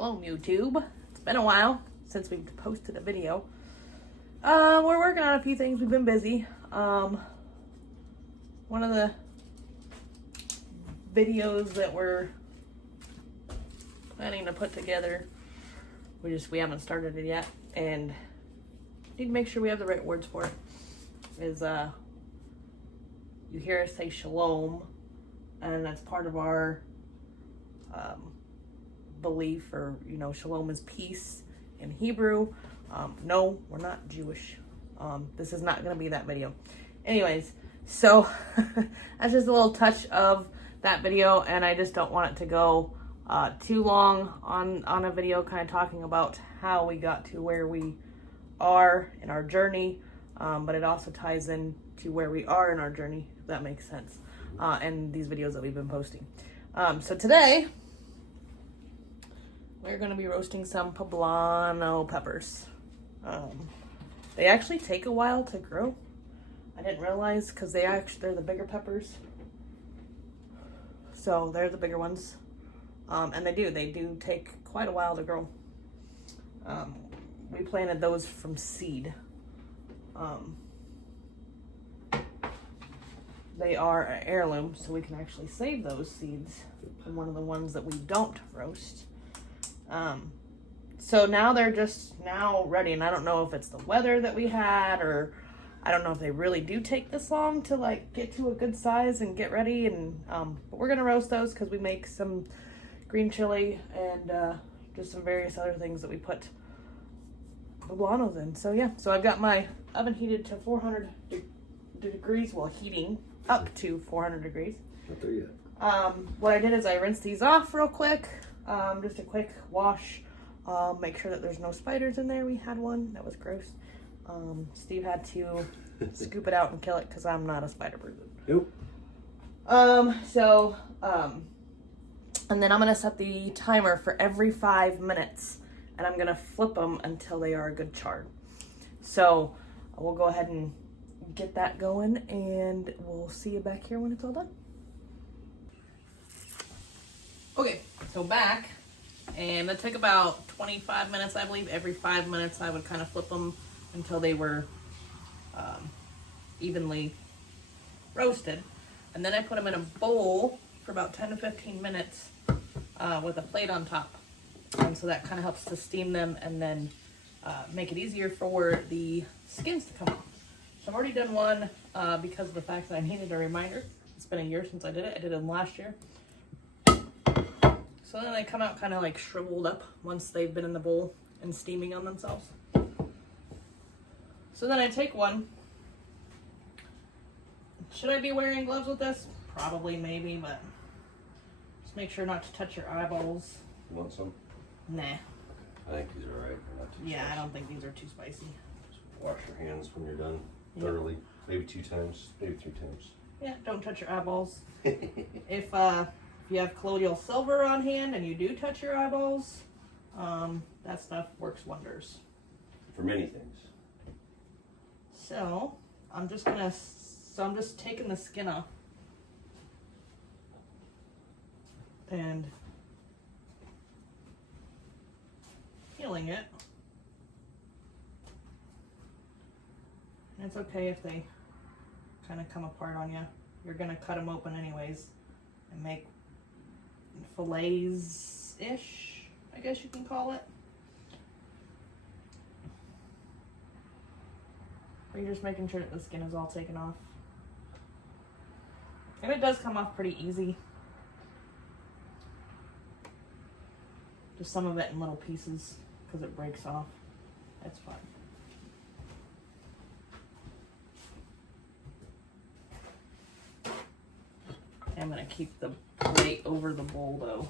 Shalom YouTube. It's been a while since we've posted a video. We're working on a few things. We've been busy. One of the videos that we're planning to put together, we haven't started it yet, and need to make sure we have the right words for it. Is you hear us say shalom, and that's part of our belief, or shalom is peace in Hebrew. No, we're not Jewish. This is not going to be that video. Anyways, so that's just a little touch of that video, and I just don't want it to go too long on a video kind of talking about how we got to where we are in our journey, but it also ties in to where we are in our journey, if that makes sense, and these videos that we've been posting. So today we're going to be roasting some Pablano peppers. They actually take a while to grow. I didn't realize, because they're the bigger peppers. So they're the bigger ones. And they do take quite a while to grow. We planted those from seed. They are an heirloom, so we can actually save those seeds from one of the ones that we don't roast. So now they're just now ready, and I don't know if it's the weather that we had, or I don't know if they really do take this long to like get to a good size and get ready. And but we're gonna roast those because we make some green chili and just some various other things that we put poblanos in. So yeah, so I've got my oven heated to 400 degrees, well, heating up to 400 degrees. Not there yet. What I did is I rinsed these off real quick. Just a quick wash. Make sure that there's no spiders in there. We had one that was gross. Steve had to scoop it out and kill it because I'm not a spider person. Nope. And then I'm gonna set the timer for every 5 minutes, and I'm gonna flip them until they are a good char. So we'll go ahead and get that going, and we'll see you back here when it's all done. Okay, so back, and that took about 25 minutes, I believe. Every 5 minutes I would kind of flip them until they were evenly roasted. And then I put them in a bowl for about 10 to 15 minutes with a plate on top. So that kind of helps to steam them and then make it easier for the skins to come off. So I've already done one because of the fact that I needed a reminder. It's been a year since I did it. I did them last year. So then they come out kind of like shriveled up once they've been in the bowl and steaming on themselves. So then I take one. Should I be wearing gloves with this? Probably, maybe, but just make sure not to touch your eyeballs. You want some? Nah. I think these are alright. They're not too Yeah, spicy. I don't think these are too spicy. Just wash your hands when you're done Yep. thoroughly. Maybe 2 times, maybe 3 times. Yeah, don't touch your eyeballs. If you have colloidal silver on hand and you do touch your eyeballs, that stuff works wonders. For many things. So I'm just taking the skin off and peeling it. And it's okay if they kind of come apart on you. You're gonna cut them open anyways and make fillets-ish, I guess you can call it. But you're just making sure that the skin is all taken off. And it does come off pretty easy. Just some of it in little pieces because it breaks off. That's fine. I'm gonna keep the plate over the bowl though.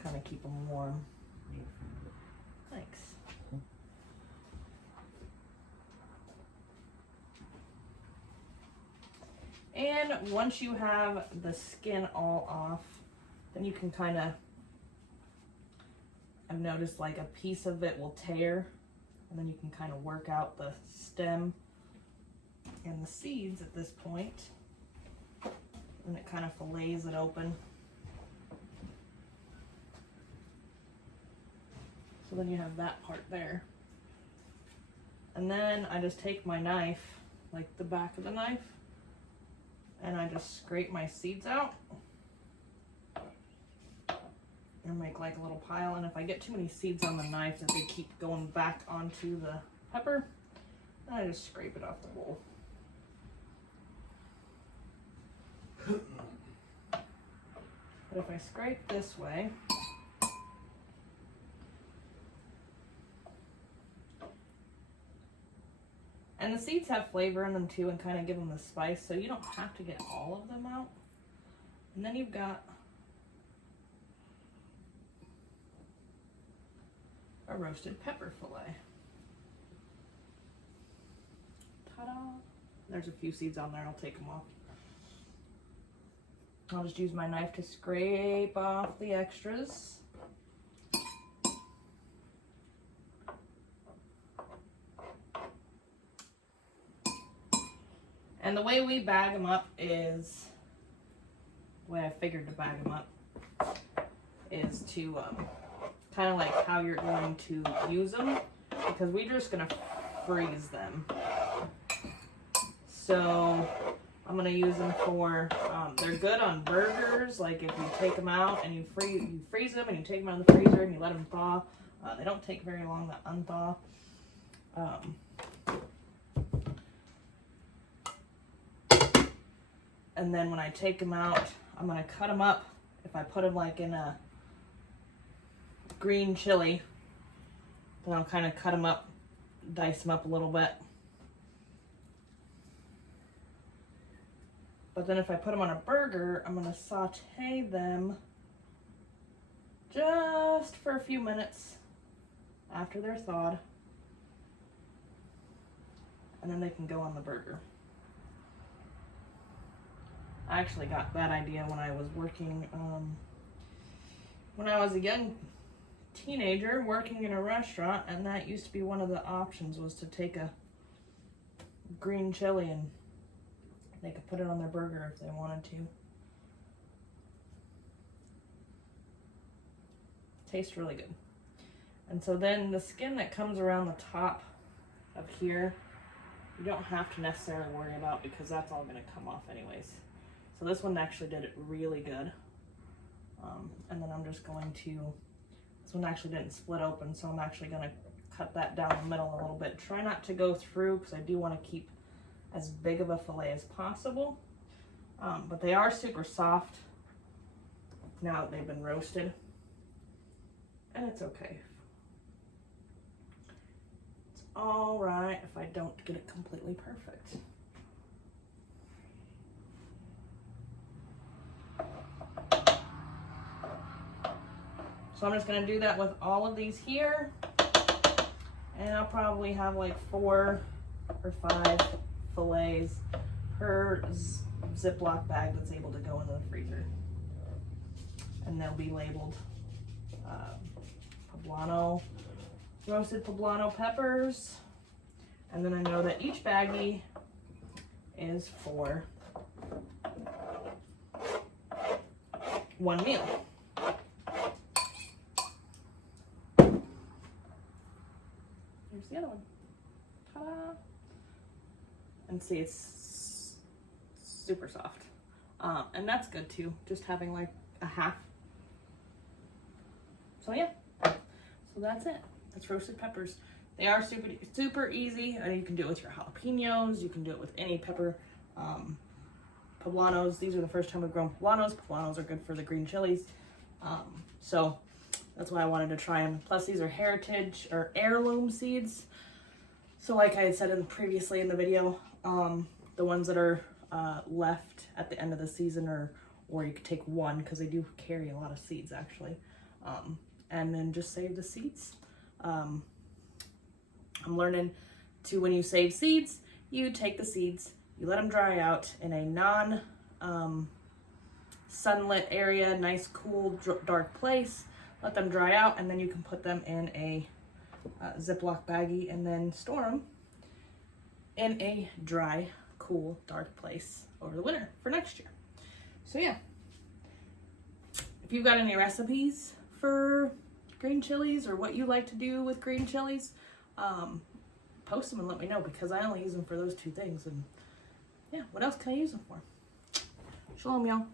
Kind of keep them warm. Thanks. And once you have the skin all off, then you can kind of, I've noticed like a piece of it will tear, and then you can kind of work out the stem and the seeds at this point. And it kind of fillets it open. So then you have that part there. And then I just take my knife, like the back of the knife, and I just scrape my seeds out. And make like a little pile. And if I get too many seeds on the knife that they keep going back onto the pepper, then I just scrape it off the bowl. But if I scrape this way, and the seeds have flavor in them too and kind of give them the spice, so you don't have to get all of them out. And then you've got a roasted pepper fillet. Ta-da! There's a few seeds on there, I'll take them off. I'll just use my knife to scrape off the extras. And the way we bag them up is, the way I figured to bag them up is to kind of like how you're going to use them, because we're just going to freeze them. So I'm going to use them for, they're good on burgers, like if you take them out and you freeze them and you take them out of the freezer and you let them thaw. They don't take very long to unthaw. And then when I take them out, I'm going to cut them up. If I put them like in a green chili, then I'll kind of cut them up, dice them up a little bit. But then if I put them on a burger, I'm going to saute them just for a few minutes after they're thawed. And then they can go on the burger. I actually got that idea when I was working, when I was a young teenager working in a restaurant, and that used to be one of the options, was to take a green chili and they could put it on their burger if they wanted to. Tastes really good. And so then the skin that comes around the top of here, you don't have to necessarily worry about, because that's all going to come off anyways. So this one actually did it really good. And then I'm just going to, this one actually didn't split open, so I'm actually going to cut that down the middle a little bit. Try not to go through, because I do want to keep as big of a fillet as possible. But they are super soft now that they've been roasted. And it's okay. It's all right if I don't get it completely perfect. So I'm just going to do that with all of these here. And I'll probably have like 4 or 5 fillets per Ziploc bag that's able to go into the freezer. And they'll be labeled Pablano, roasted Pablano peppers. And then I know that each baggie is for 1 meal. Here's the other one. Ta-da! And see, it's super soft. And that's good too, just having like a half. So yeah, so that's it. That's roasted peppers. They are super easy. You can do it with your jalapenos. You can do it with any pepper. Poblanos, these are the first time we've grown poblanos. Poblanos are good for the green chilies. So that's why I wanted to try them. Plus these are heritage or heirloom seeds. So like I had said previously in the video, the ones that are left at the end of the season, or you could take one, because they do carry a lot of seeds actually. And then just save the seeds. I'm learning to, when you save seeds, you take the seeds, you let them dry out in a sunlit area, nice, cool, dark place. Let them dry out, and then you can put them in a Ziploc baggie and then store them in a dry, cool, dark place over the winter for next year. So yeah, if you've got any recipes for green chilies or what you like to do with green chilies, post them and let me know, because I only use them for those two things. And yeah, what else can I use them for? Shalom, y'all.